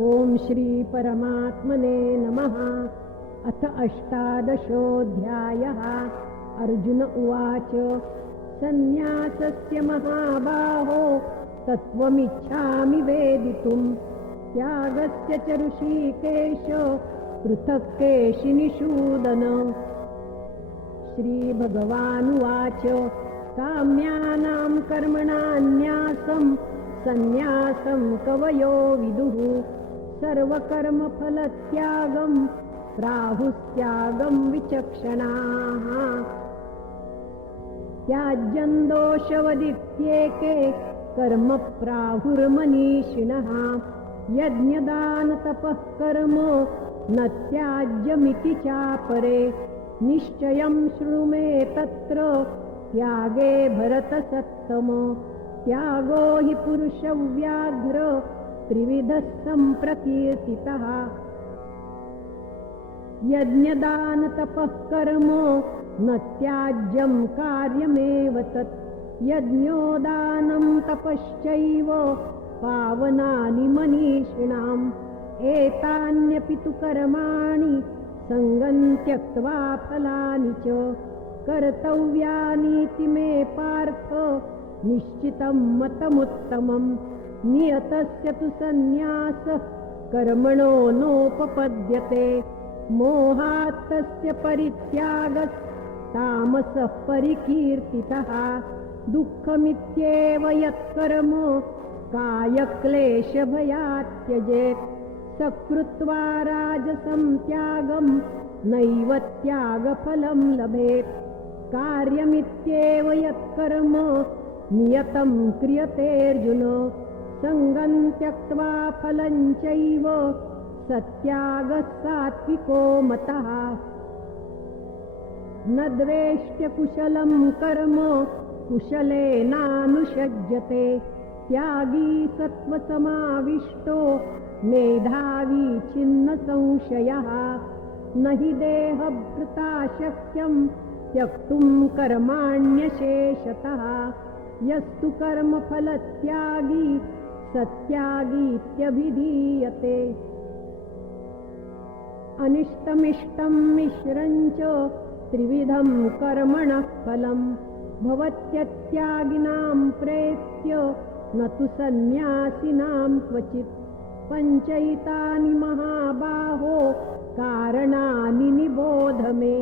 ओम श्री परमात्मने नमः। अथ अष्टादशोऽध्यायः। अर्जुन उवाच सन्न्यासस्य महाबाहो तत्त्वमिच्छामि वेदितुं त्यागस्य च ऋषिकेश पृथक् केशिनिषूदन। श्रीभगवानुवाच काम्यानां कर्मणान्यासं सन्न्यासं कवयो विदुः सर्वकर्मफलत्यागं प्राहुस्त्यागं विचक्षणाः। त्याज्यं दोषवदित्येके कर्म प्राहुर्मनीषिणः यज्ञदानतपः कर्म न त्याज्यमिति चापरे निश्चयं शृणु मे तत्र त्यागे भरतसत्तम। त्यागो हि पुरुषव्याघ्र त्रिविधः सम्प्रकीर्तितः यज्ञदानतपः कर्म न त्याज्यं कार्यमेव तत् यज्ञोदानं तपश्चैव पावनानि मनीषिणाम् एतान्यपि तु कर्माणि सङ्गं त्यक्त्वा फलानि च कर्तव्यानीति मे पार्थ निश्चितं मतमुत्तमम्। नियतस्य तु सन्न्यासः कर्मणो नोपपद्यते मोहात् तस्य परित्यागस्तामसः परिकीर्तितः। दुःखमित्येव यत्कर्म कायक्लेशभयात् त्यजेत् सकृत्वा राजसं त्यागं नैव त्यागफलं लभेत्। कार्यमित्येव यत्कर्म नियतं क्रियतेऽर्जुन सङ्गं त्यक्त्वा फलं चैव सत्यागः सात्विको मतः। न द्वेष्ट्य कुशलं कर्म कुशलेनानुषज्यते त्यागी सत्त्वसमाविष्टो मेधावी छिन्न संशयः। न हि देहभृता शक्यं त्यक्तुं कर्माण्यशेषतः यस्तु कर्मफलत्यागी सत्यागीत्यभिधीयते। अनिष्टमिष्टं मिश्रं च त्रिविधं कर्मणः फलं भवत्यत्यागिनां प्रेत्य न तु सन्न्यासिनां क्वचित्। पञ्चैतानि महाबाहो कारणानि निबोध मे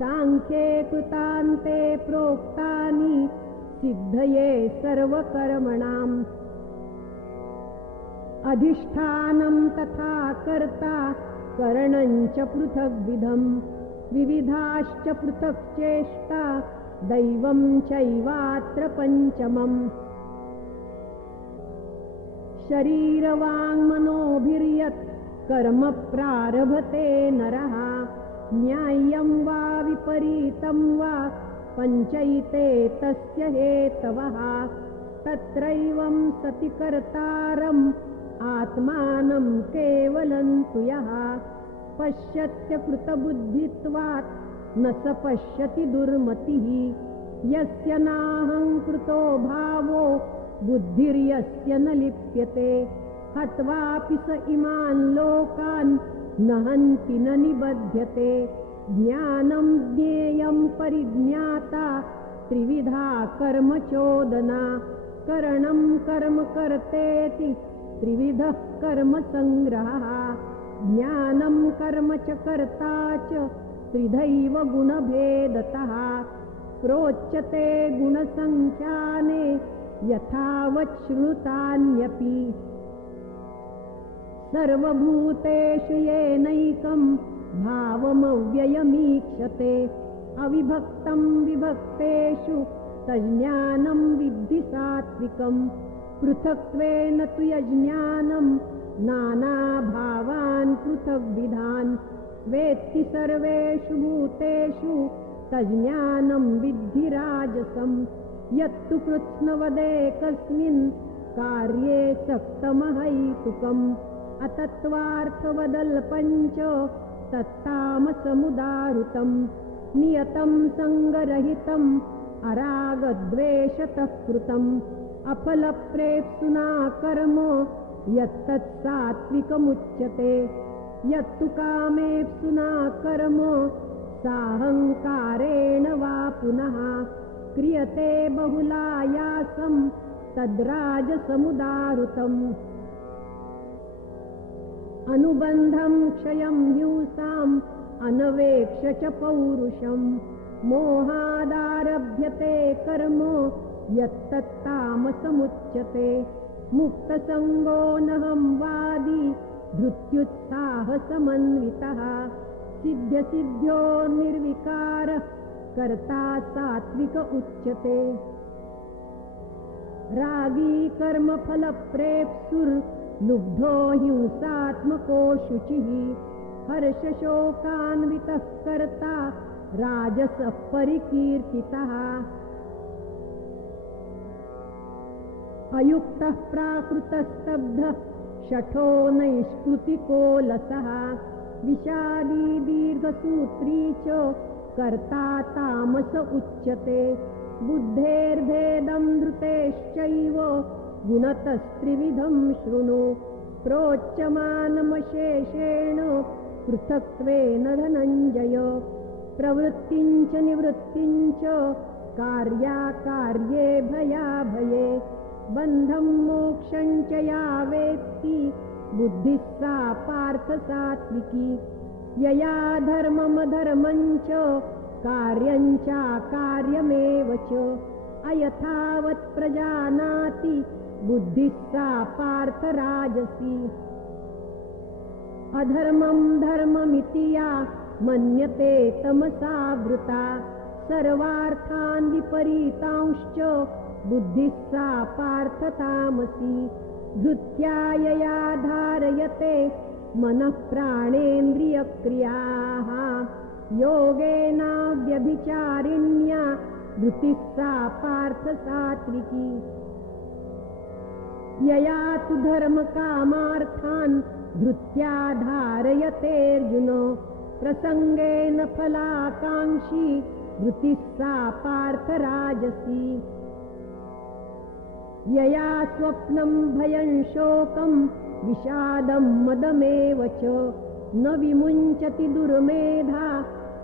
सांख्ये कृतान्ते प्रोक्तानि सिद्धये सर्वकर्मणाम्। अधिष्ठानं तथा कर्ता करणं च पृथग्विधं विविधाश्च पृथक् चेष्टा दैवं चैवात्र पञ्चमम्। शरीरवाङ्मनोभिर्यत् कर्म प्रारभते नरः न्याय्यं वा विपरीतं वा पञ्चैते तस्य हेतवः। तत्रैवं सति कर्तारम् आत्मानं केवलं तु यः पश्यत्य कृतबुद्धित्वात् न स पश्यति दुर्मतिः। यस्य नाहङ्कृतो भावो बुद्धिर्यस्य न लिप्यते हत्वापि स इमान् लोकान् न हन्ति न निबध्यते। ज्ञानं ज्ञेयं परिज्ञाता त्रिविधा कर्म चोदना करणं कर्म कर्तेति त्रिविधः कर्म संग्रहः। ज्ञानं कर्म च कर्ता च त्रिधैव गुणभेदतः प्रोच्यते गुणसङ्ख्याने यथावत् श्रुतान्यपि। सर्वभूतेषु येनैकं भावमव्ययमीक्षते अविभक्तं विभक्तेषु तज्ज्ञानं विद्धि सात्विकम्। पृथक्त्वेन तु यज्ञानं नानाभावान् पृथग्विधान् वेत्ति सर्वेषु भूतेषु तज्ज्ञानं विद्धि राजसम्। यत्तु कृत्स्नवदेकस्मिन् कार्ये सक्तमहैतुकम् अतत्त्वार्थवदल्पञ्च तत्तामसमुदाहृतम्। नियतं सङ्गरहितम् अरागद्वेषतः कृतम् अफलप्रेप्सुना कर्म यत्तत् सात्विकमुच्यते। यत्तु कामेप्सुना कर्म साहंकारेण वा पुनः क्रियते बहुलायासं तद्राजसमुदाहृतम्। अनुबन्धं क्षयं हिंसाम् अनवेक्ष्य च पौरुषम् मोहादारभ्यते कर्म यत्तत्तामसमुच्यते। मुक्तसङ्गो नहं वादी धृत्युत्साहसमन्वितः सिद्ध्यसिद्ध्यो निर्विकारः कर्ता सात्विक उच्यते। रागी कर्मफलप्रेप्सुर्लुब्धो हिंसात्मको शुचिः हर्षशोकान्वितः कर्ता राजसः परिकीर्तितः। अयुक्तः प्राकृतस्तब्धः शठो नैष्कृतिको लसः विषादी दीर्घसूत्री च कर्ता तामस उच्यते। बुद्धेर्भेदं धृतेश्चैव गुणतस्त्रिविधं शृणु प्रोच्यमानमशेषेण पृथक्त्वेन धनञ्जय। प्रवृत्तिञ्च निवृत्तिञ्च कार्याकार्ये भयाभये बन्धं मोक्षञ्च या वेत्ति बुद्धिः सा पार्थ सात्विकी। यया धर्ममधर्मञ्च कार्यञ्चाकार्यमेव च अयथावत् प्रजानाति बुद्धिः सा पार्थ राजसी। अधर्मं धर्ममिति या मन्यते तमसावृता सर्वार्थान् विपरीतांश्च बुद्धिः सा पार्थ तामसी। धृत्या यया धारयते मनः प्राणेन्द्रियक्रियाः योगेनाव्यभिचारिण्या धृतिः सा पार्थ सात्विकी। यया तु धर्मकामार्थान् धृत्या धारयतेऽर्जुन प्रसंगेन फलाकाङ्क्षी धृतिः सा पार्थ राजसी। यया स्वप्नं भयं शोकं विषादं मदमेव च न विमुञ्चति दुर्मेधा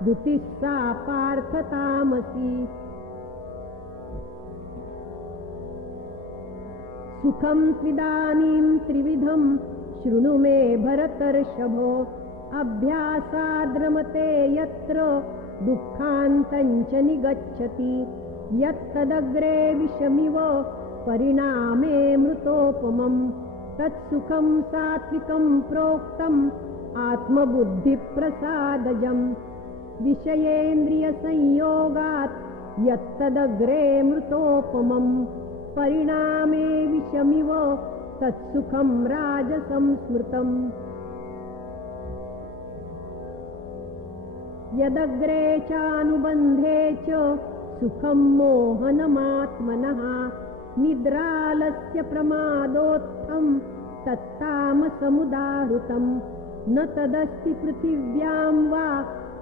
धृतिः सा पार्थ तामसी। सुखं त्विदानीं त्रिविधं शृणु मे भरतर्षभो अभ्यासाद्रमते यत्र दुःखान्तं च निगच्छति। यत्तदग्रे विषमिव परिणामे मृतोपमं तत्सुखं सात्विकं प्रोक्तम् आत्मबुद्धिप्रसादजम्। विषयेन्द्रियसंयोगात् यत्तदग्रे मृतोपमं परिणामे विषमिव तत्सुखं राजसं स्मृतम्। यदग्रे चानुबन्धे च सुखं मोहनमात्मनः निद्रालस्य प्रमादोत्थं तत्तामसमुदाहृतम्। न तदस्ति पृथिव्यां वा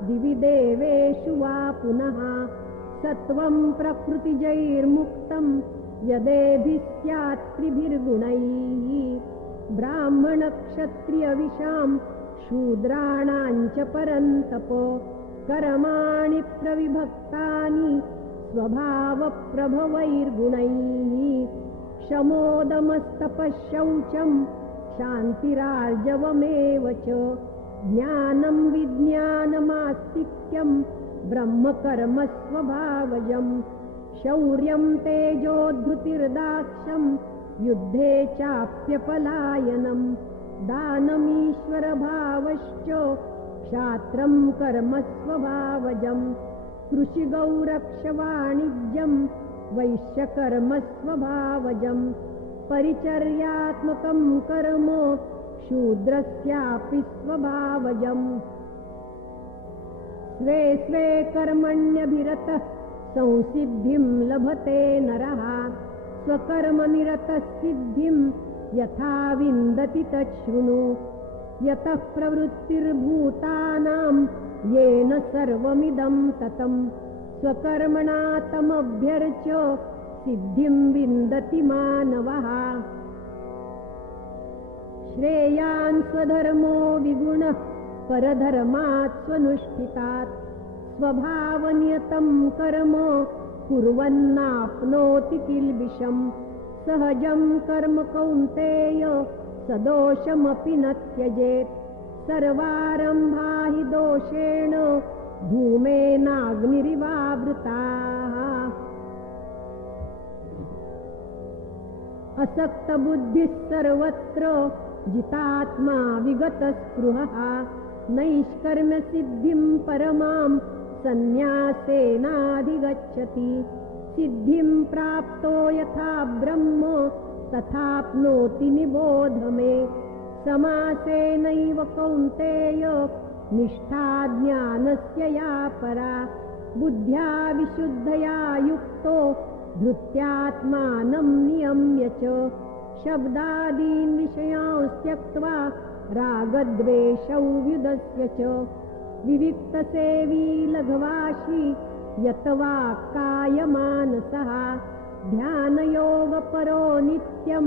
दिवि देवेषु वा पुनः सत्वं प्रकृतिजैर्मुक्तं यदेभिः स्यात् त्रिभिर्गुणैः ब्राह्मणक्षत्रियविषां शूद्राणां च परन्तप कर्माणि प्रविभक्तानि स्वभावप्रभवैर्गुणैः शमोदमस्तपःशौचं शान्तिरार्जवमेव च ज्ञानं विज्ञानमास्तिक्यं ब्रह्मकर्म स्वभावजम्। शौर्यं तेजोधृतिर्दाक्ष्यं युद्धे चाप्यपलायनं दानमीश्वरभावश्च क्षात्रं कर्म स्वभावजम्। कृषिगौरक्षवाणिज्यं वैश्यकर्म स्वभावजम्। परिचर्यात्मकं कर्म शूद्रस्यापि स्वभावजम्। स्वे स्वे कर्मण्यभिरतः संसिद्धिं लभते नरः स्वकर्मनिरतः सिद्धिं यथा विन्दति तच्छृणु। यतः प्रवृत्तिर्भूतानां येन सर्वमिदं ततं स्वकर्मणा तमभ्यर्च्य सिद्धिं विन्दति मानवः। श्रेयान् स्वधर्मो विगुणः परधर्मात् स्वनुष्ठितात् स्वभावनियतं कर्म कुर्वन्नाप्नोति किल्बिषम् सहजं कर्म कौन्तेय सदोषमपि न त्यजेत् सर्वारम्भा हि दोषेण धूमेनाग्निरिवावृताः असक्तबुद्धिः सर्वत्र जितात्मा विगतस्पृहः नैष्कर्म्यसिद्धिं परमां सन्न्यासेनाधिगच्छति सिद्धिं प्राप्तो यथा ब्रह्म तथाप्नोति निबोध मे समासेनैव कौन्तेय निष्ठा ज्ञानस्य या परा बुद्ध्या विशुद्धया युक्तो धृत्यात्मानं नियम्य च शब्दादीन् विषयांस् त्यक्त्वा रागद्वेषौ व्युदस्य च विविक्तसेवी लघ्वाशी यतवा कायमानसः ध्यानयोगपरो नित्यं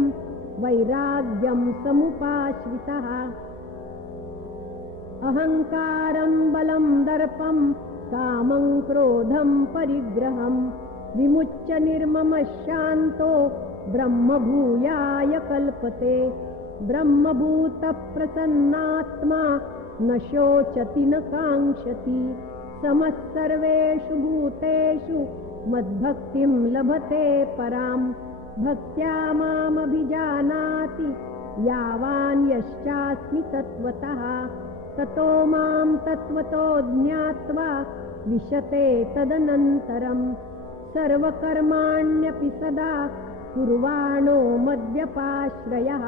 वैराग्यं समुपाश्रितः अहङ्कारं बलं दर्पं कामं क्रोधं परिग्रहं विमुच्य निर्ममः शान्तो ब्रह्मभूयाय कल्पते ब्रह्मभूतप्रसन्नात्मा न शोचति न काङ्क्षति समः सर्वेषु भूतेषु मद्भक्तिं लभते परां भक्त्या मामभिजानाति यावान् यश्चास्मि तत्त्वतः ततो मां तत्त्वतो ज्ञात्वा विशते तदनन्तरं सर्वकर्माण्यपि सदा कुर्वाणो मद्व्यपाश्रयः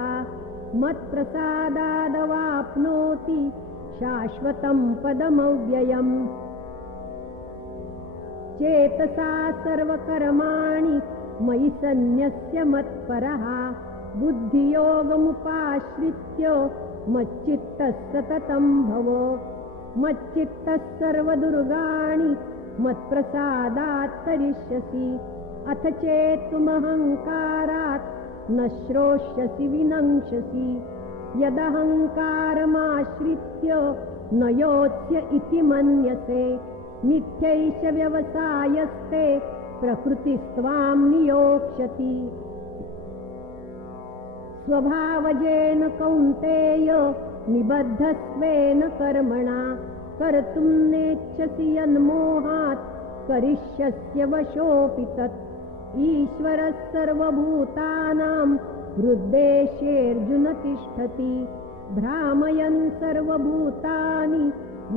मत्प्रसादादवाप्नोति शाश्वतं पदमव्ययम् चेतसा सर्वकर्माणि मयि सन्न्यस्य मत्परः बुद्धियोगमुपाश्रित्य मच्चित्तः सततं भव मच्चित्तः सर्वदुर्गाणि मत्प्रसादात् तरिष्यसि अथ चेत्त्वमहङ्कारात् न श्रोष्यसि विनङ्क्षसि यदहङ्कारमाश्रित्य न योत्स्य इति मन्यसे मिथ्यैष व्यवसायस्ते प्रकृतिस्त्वां नियोक्ष्यति स्वभावजेन कौन्तेय निबद्धस्वेन कर्मणा कर्तुं नेच्छसि यन्मोहात् करिष्यस्य वशोऽपि तत् ईश्वरः सर्वभूतानां हृद्देशेऽर्जुन तिष्ठति भ्रामयन् सर्वभूतानि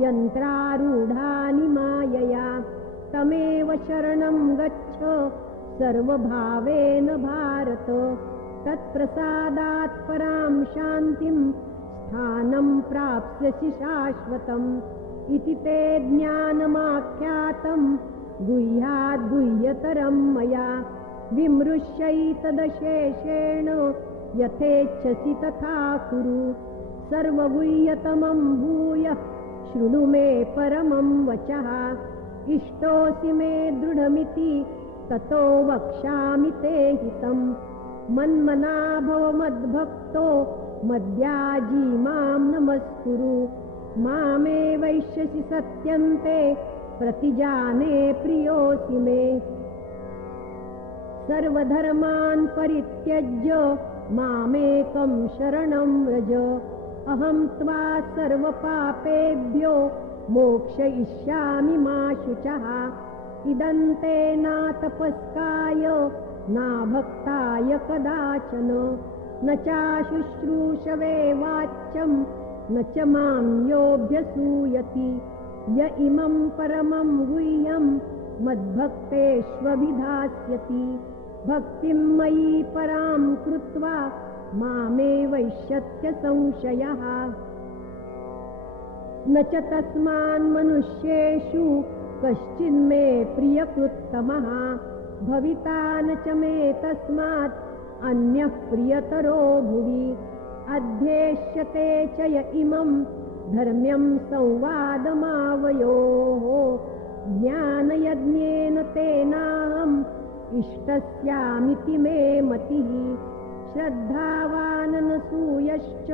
यन्त्रारूढानि मायया तमेव शरणं गच्छ सर्वभावेन भारत तत्प्रसादात् परां शान्तिं स्थानं प्राप्स्यसि शाश्वतम् इति ते ज्ञानमाख्यातं गुह्याद्गुह्यतरं मया विमृश्यैतदशेषेण यथेच्छसि तथा कुरु सर्वगुह्यतमं भूयः शृणु मे परमं वचः इष्टोऽसि मे दृढमिति ततो वक्ष्यामि ते हितम् मन्मना भव मद्भक्तो मद्याजी मां नमस्कुरु मामे वैश्यसि सत्यन्ते प्रतिजाने प्रियोऽसि मे सर्वधर्मान् परित्यज्य मामेकं शरणं व्रज अहं त्वा सर्वपापेभ्यो मोक्षयिष्यामि मा शुचः इदं ते न तपस्काय न भक्ताय कदाचन न चाशुश्रूषवे वाच्यं न च मां योऽभ्यसूयति य इमं परमं गुह्यं मद्भक्तेष्वभिधास्यति भक्तिं मयि परां कृत्वा मामे वैश्यत्य संशयः न च तस्मान् मनुष्येषु कश्चिन्मे प्रियकृत्तमः भविता न च मे तस्मात् अन्यः प्रियतरो भुवि अध्येष्यते च य इमं धर्म्यं संवादमावयोः ज्ञानयज्ञेन तेनाहम् इष्टस्यामिति मे मतिः श्रद्धावाननसूयश्च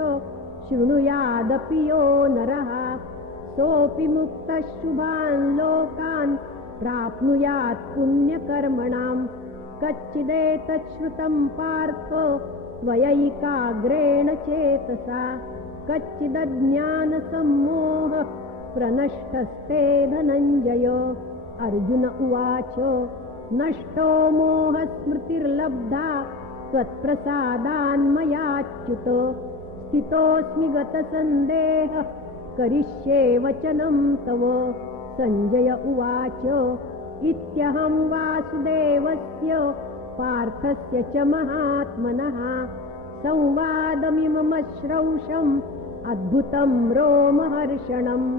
शृणुयादपि यो नरः सोऽपि मुक्तः शुभान् लोकान् प्राप्नुयात् पुण्यकर्मणां कच्चिदेतच्छ्रुतं पार्थ त्वयैकाग्रेण चेतसा कच्चिदज्ञानसम्मोहः प्रनष्टस्ते धनञ्जय। अर्जुन उवाच नष्टो मोहस्मृतिर्लब्धा त्वत्प्रसादान्मयाच्युत स्थितोऽस्मि गतसन्देहः करिष्ये वचनं तव। सञ्जय उवाच इत्यहं वासुदेवस्य पार्थस्य च महात्मनः संवादमिममश्रौषम् अद्भुतं रोमहर्षणम्।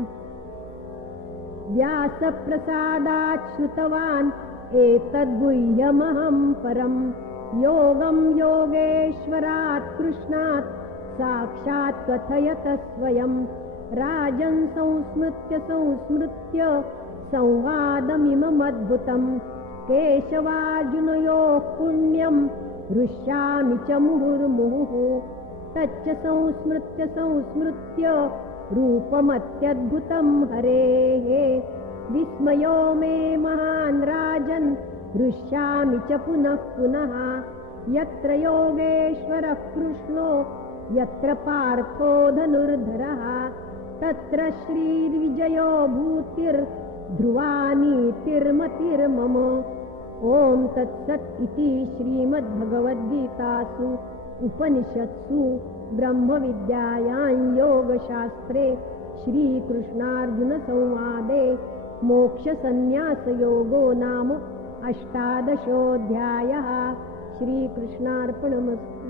व्यासप्रसादात् श्रुतवान् एतद्गुह्यमहं परं योगं योगेश्वरात् कृष्णात् साक्षात् कथयत स्वयं। राजन् संस्मृत्य संवादमिममद्भुतं केशवार्जुनयोः पुण्यं हृष्यामि च मुहुर्मुहुः। तच्च संस्मृत्य रूपमत्यद्भुतं हरेः विस्मयो मे महान् राजन् हृष्यामि च पुनः पुनः। यत्र योगेश्वरः कृष्णो यत्र पार्थो धनुर्धरः तत्र श्रीर्विजयो भूतिर्ध्रुवा नीतिर्मतिर्मम। ॐ तत्सत् इति श्रीमद्भगवद्गीतासु उपनिषत्सु ब्रह्मविद्यायां योगशास्त्रे श्रीकृष्णार्जुनसंवादे मोक्षसंन्यासयोगो नाम 18 श्रीकृष्णार्पणमस्तु।